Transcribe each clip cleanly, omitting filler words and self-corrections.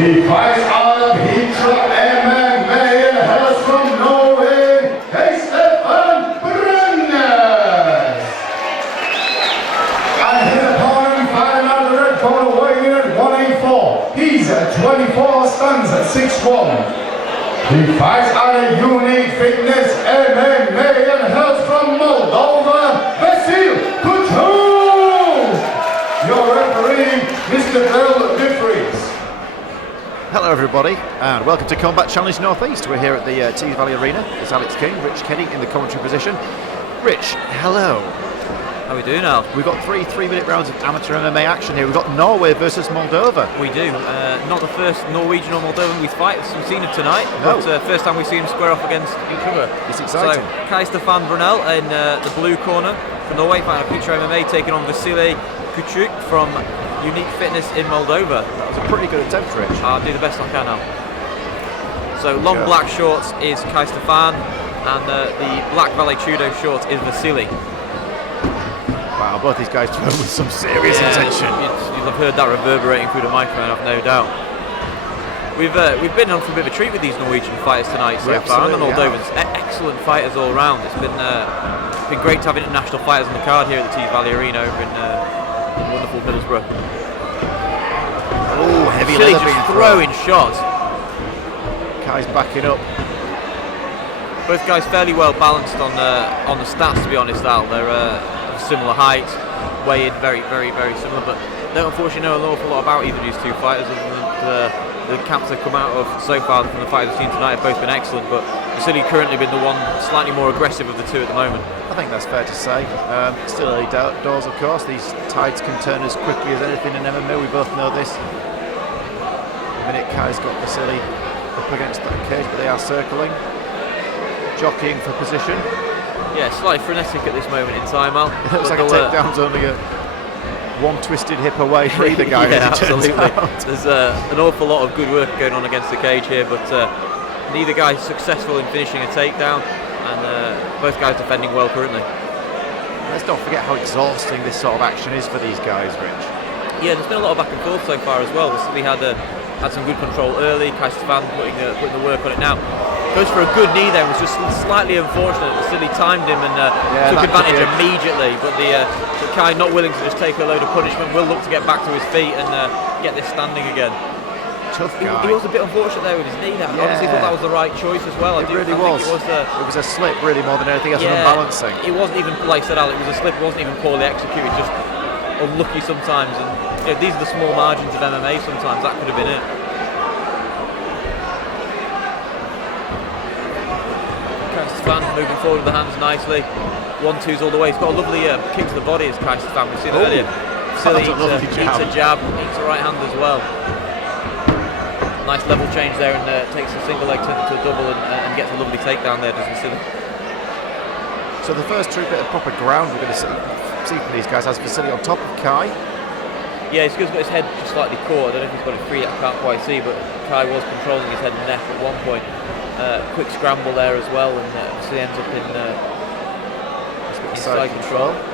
He fights out of Hitra MMA and hails from Norway, hey Stefan Bremnes. And his opponent fighting out of the red corner, weighing in at 184. He's at 24, stands at 6'1". He fights out of Unique Fitness MMA and hails from Moldova, Vasile Cuciuc. Your referee, Mr. Bill Diffries. Hello everybody and welcome to Combat Challenge Northeast. We're here at the Tees Valley Arena. It's Alex King, Rich Kenny in the commentary position. Rich, hello. How are we doing now? We've got three 3-minute rounds of amateur MMA action here. We've got Norway versus Moldova. We do. Not the first Norwegian or Moldovan we've seen it tonight, no. But first time we've seen them square off against each other. It's exciting. So, Stefan Bremnes in the blue corner for Norway, fighting Future MMA, taking on Vasile Cuciuc from Unique Fitness in Moldova. That was a pretty good attempt, Rich. I'll do the best I can now. So long black shorts is Stefan, and the black Valet Judo shorts is Vasile. Wow, both these guys throw with some serious intention. You'll have heard that reverberating through the microphone, I've no doubt. We've been on for a bit of a treat with these Norwegian fighters tonight so far, and the Moldovans. Excellent fighters all round. It's been great to have international fighters on the card here at the Tees Valley Arena over in wonderful Middlesbrough. Oh, heavy leather just being throwing shots. Kai's backing up. Both guys fairly well balanced on the stats, to be honest, Al. They're of similar height, weighed very, very, very similar, but don't unfortunately know an awful lot about either of these two fighters other than the camps they've come out of so far from the fighters I've seen tonight have both been excellent, but Vasile currently been the one slightly more aggressive of the two at the moment. I think that's fair to say. Still early doors, of course. These tides can turn as quickly as anything in MMA. We both know this. The minute Kai's got Vasile up against that cage, but they are circling, jockeying for position. Yeah, slightly frenetic at this moment in time, Al. It looks like a takedown's only one twisted hip away for either guy. Yeah, absolutely. There's an awful lot of good work going on against the cage here, but neither guy is successful in finishing a takedown, and both guys defending well currently. Let's not forget how exhausting this sort of action is for these guys, Rich. Yeah, there's been a lot of back and forth so far as well. We had some good control early. Stefan putting the work on it now. Goes for a good knee there. It was just slightly unfortunate. Vasile timed him and took advantage immediately. But Kai, not willing to just take a load of punishment, will look to get back to his feet and get this standing again. Tough guy. He was a bit unfortunate there with his knee there. I honestly thought that was the right choice as well. It really was. It was a slip really more than anything else, and unbalancing. It wasn't even, like I said, Al, it was a slip. It wasn't even poorly executed, just unlucky sometimes. And these are the small margins of MMA sometimes. That could have been it. Stefan moving forward with the hands nicely. 1-2s all the way. He's got a lovely kick to the body as Stefan. We've seen it earlier. Vasile eats a jab, eats a right hand as well. Nice level change there, and takes a single leg, turns it to a double, and gets a lovely takedown there, does Vasile. So the first true bit of proper ground we're going to see from these guys has Vasile on top of Kai. Yeah, he's got his head just slightly caught. I don't know if he's got it free, I can't quite see, but Kai was controlling his head and neck at one point. Quick scramble there as well, and Vasile ends up in side control. Of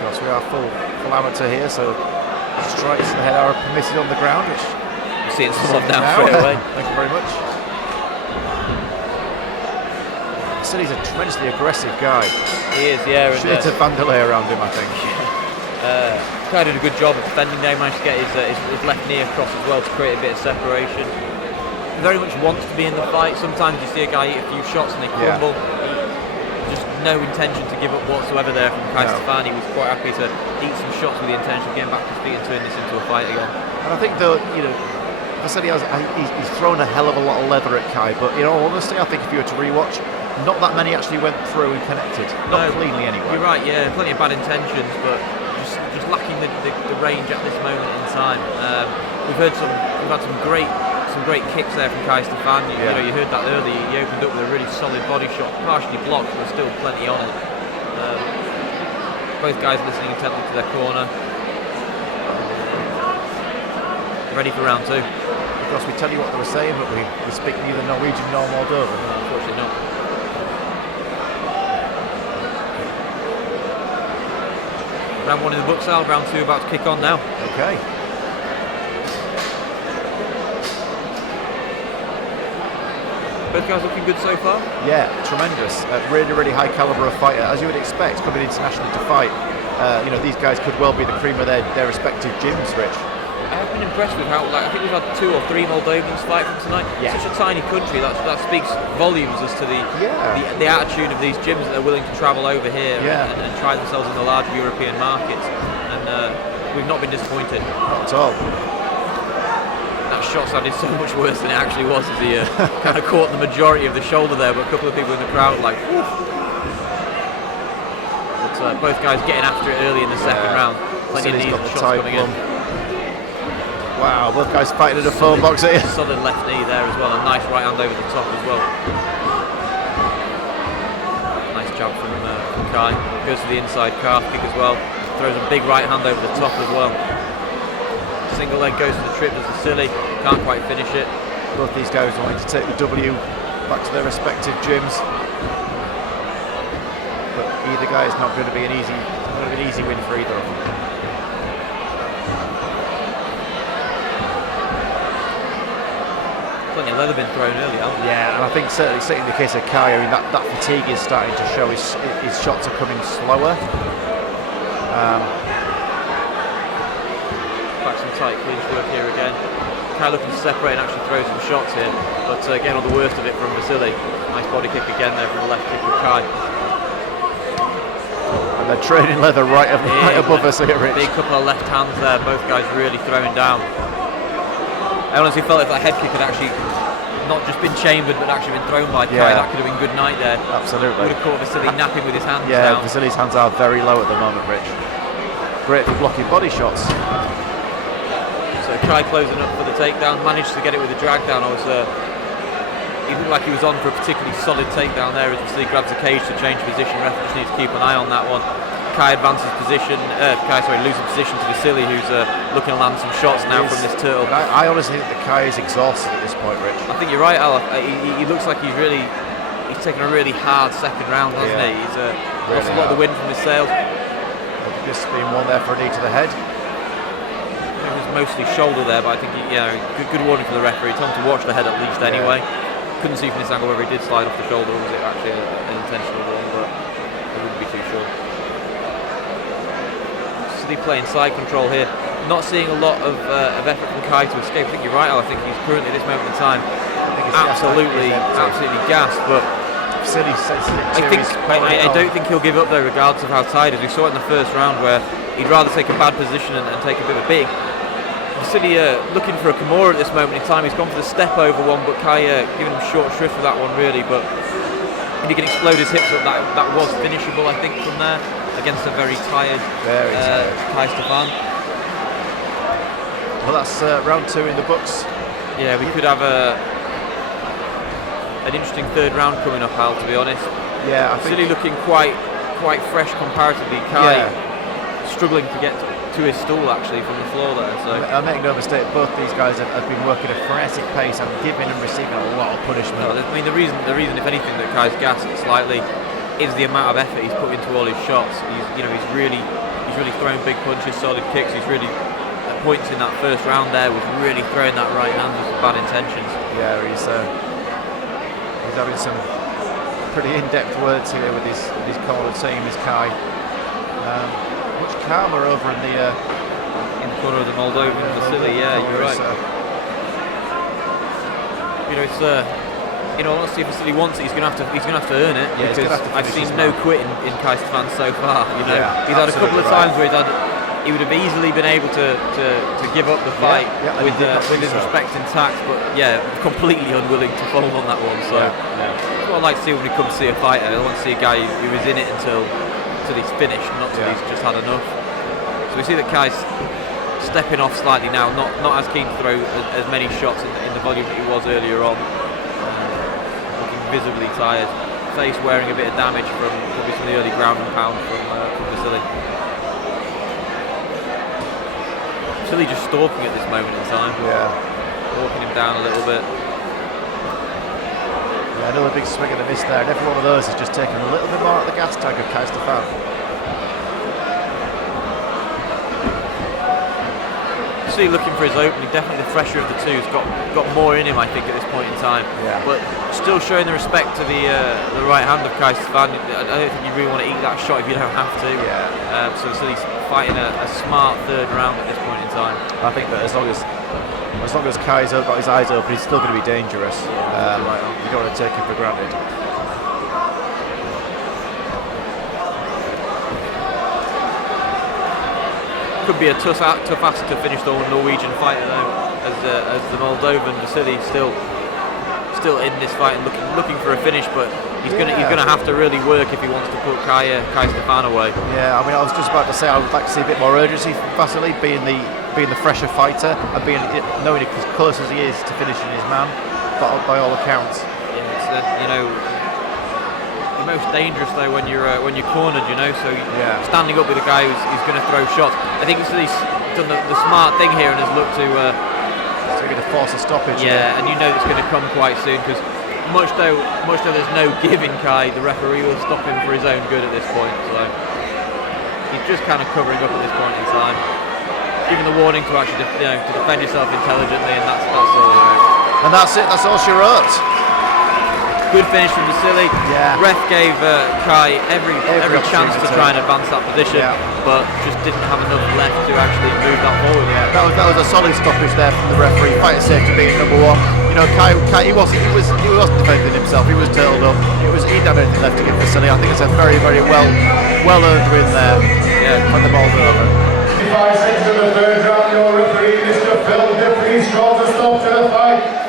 course, we are full amateur here, so strikes to the head are permitted on the ground, which you see it slot down straight away. Thank you very much. Vasile's a tremendously aggressive guy. He is, yeah. Should hit a Vandalay around him, I think. Kai did a good job of defending there. Managed to get his left knee across as well to create a bit of separation. He very much wants to be in the fight. Sometimes you see a guy eat a few shots and they crumble. Just no intention to give up whatsoever there from Stefan. He was quite happy to eat some shots with the intention of getting back to his feet and turn this into a fight again. And I think though, Vasile he's thrown a hell of a lot of leather at Kai, but in all honesty, I think if you were to rewatch, not that many actually went through and connected. Not cleanly anyway. You're right, yeah, plenty of bad intentions, but just lacking the range at this moment in time. We've had some great kicks there from Stefan. You heard that earlier. He opened up with a really solid body shot, partially blocked, but still plenty on it. Both guys listening intently to their corner. Ready for round two. Of course, we tell you what they were saying, but we speak neither Norwegian nor Moldovan. No, unfortunately not. Round one in the books, Al. Round two about to kick on now. Okay. Both guys looking good so far? Yeah, tremendous. Really, really high caliber of fighter, as you would expect, coming internationally to fight. You know, these guys could well be the cream of their respective gyms, Rich. I have been impressed with how, like, I think we've had 2 or 3 Moldovans fight from tonight. Yeah. Such a tiny country, that speaks volumes as to the attitude of these gyms that they're willing to travel over here and try themselves in the larger European markets. And we've not been disappointed. Not at all. That shot sounded so much worse than it actually was, as he kind of caught the majority of the shoulder there, but a couple of people in the crowd like, whew. But both guys getting after it early in the second round. Plenty of knees and shots coming in. Wow, both guys fighting in a phone box here. Solid left knee there as well, a nice right hand over the top as well. Nice jab from Kai. Goes to the inside calf kick as well. Throws a big right hand over the top as well. Single leg goes to the trip, does the silly. Can't quite finish it. Both these guys wanting to take the W back to their respective gyms. But either guy is not going to be an easy win for either of them. Plenty of leather been thrown early, hasn't it? Yeah, and I think certainly in the case of Kai, I mean, that fatigue is starting to show. His shots are coming slower. Back some tight clinch work here again. Kai looking to separate and actually throw some shots here, but again on the worst of it from Vasile. Nice body kick again there from the left kick of Kai. And they're trading leather right above us here, Rich. Big couple of left hands there, both guys really throwing down. I honestly felt if that head kick had actually not just been chambered but actually been thrown by Kai, that could have been good night there. Absolutely. Would have caught Vasile napping with his hands down. Yeah, Vasile's hands are very low at the moment, Rich. Great for blocking body shots. So Kai closing up for the takedown, managed to get it with a drag down. He looked like he was on for a particularly solid takedown there as Vasile grabs the cage to change position. Ref just needs to keep an eye on that one. Kai advances position, losing position to Vasile, who's looking to land some shots now from this turtle. I honestly think that Kai is exhausted at this point, Rich. I think you're right, Al. He looks like he's taken a really hard second round, hasn't he? He's lost a lot of the wind from his sails. This being one there for a knee to the head. It was mostly shoulder there, but I think good warning for the referee. Told him to watch the head at least anyway. Couldn't see from this angle whether he did slide off the shoulder or was it actually an intentional one, but I wouldn't be too sure. Playing side control here, not seeing a lot of effort from Kai to escape. I think you're right, Al. I think he's currently at this moment in time absolutely gassed, but I don't think he'll give up though, regardless of how tired he is. We saw it in the first round where he'd rather take a bad position and take a bit of a beating. Vasile looking for a Kimura at this moment in time. He's gone for the step over one, but Kai giving him short shrift with that one really, but if he can explode his hips up, that was finishable I think from there. Against a very tired Kai Stefan. Well, that's round 2 in the books. Yeah, we could have an interesting third round coming up, Al, to be honest. Yeah, I think looking quite fresh comparatively. Kai struggling to get to his stool actually from the floor there. So I make no mistake, both these guys have been working at a frenetic pace and giving and receiving a lot of punishment. No, I mean the reason if anything that Kai's gassed slightly is the amount of effort he's put into all his shots. He's really throwing big punches, solid kicks. He's really at points in that first round there was really throwing that right hand with bad intentions. Yeah, he's having some pretty in-depth words here with his corner team, his Kai. Much calmer over in the corner of the Moldovan Vasile. Yeah, you're right. It's honestly, if Vasile wants it, he's going to have to earn it. Yeah, because I've seen no quitting in Kai Stefan so far. He's had a couple of times where he would have easily been able to give up the fight with his respect intact, but completely unwilling to fold on that one. So that's what I like to see when we come to see a fighter. I want to see a guy who is in it until he's finished, not until he's just had enough. So we see that Kai's stepping off slightly now, not as keen to throw as many shots in the volume that he was earlier on. Visibly tired, face wearing a bit of damage from probably some of the early ground and pound from Vasile. Vasile just stalking at this moment in time. Walking him down a little bit. Yeah, another big swing and a miss there, and every one of those is just taking a little bit more at the gas tank of Kai Stefan. Vasile looking for his opening. Definitely the fresher of the two. He's got more in him, I think, at this point in time. Yeah. But still showing the respect to the right hand of Kai Stefan. I don't think you really want to eat that shot if you don't have to. Yeah. So he's fighting a smart third round at this point in time. I think that as long as Kai's got his eyes open, he's still going to be dangerous. You don't want to take him for granted. Could be a tough ask to finish the Norwegian fighter though, as the Moldovan Vasile still in this fight and looking for a finish, but he's gonna have to really work if he wants to put Kai Stefan away. Yeah, I mean, I was just about to say I would like to see a bit more urgency from Vasile, being the fresher fighter and knowing as close as he is to finishing his man, but by all accounts. Yeah, it's the most dangerous though when you're cornered, so standing up with a guy who's going to throw shots. I think he's done the smart thing here and has looked to going to force a stoppage. Yeah, and it's going to come quite soon, because much though there's no give in Kai, the referee will stop him for his own good at this point. So he's just kind of covering up at this point in time, giving the warning to actually to defend yourself intelligently, and that's all. And that's it. That's all she wrote. Good finish from Vasile. Yeah. Ref gave Kai every chance to try and advance that position, but just didn't have enough left to actually move that forward. Yeah, that was a solid stoppage there from the referee. Fighter safety being number one. Kai he wasn't defending himself. He was tailed up. He didn't have anything left to give Vasile. I think it's a very, very well earned win there. Yeah, from the Moldovan. 5 seconds of the third round. Your referee, Mr. Phil Diffley, scores a stop to the fight.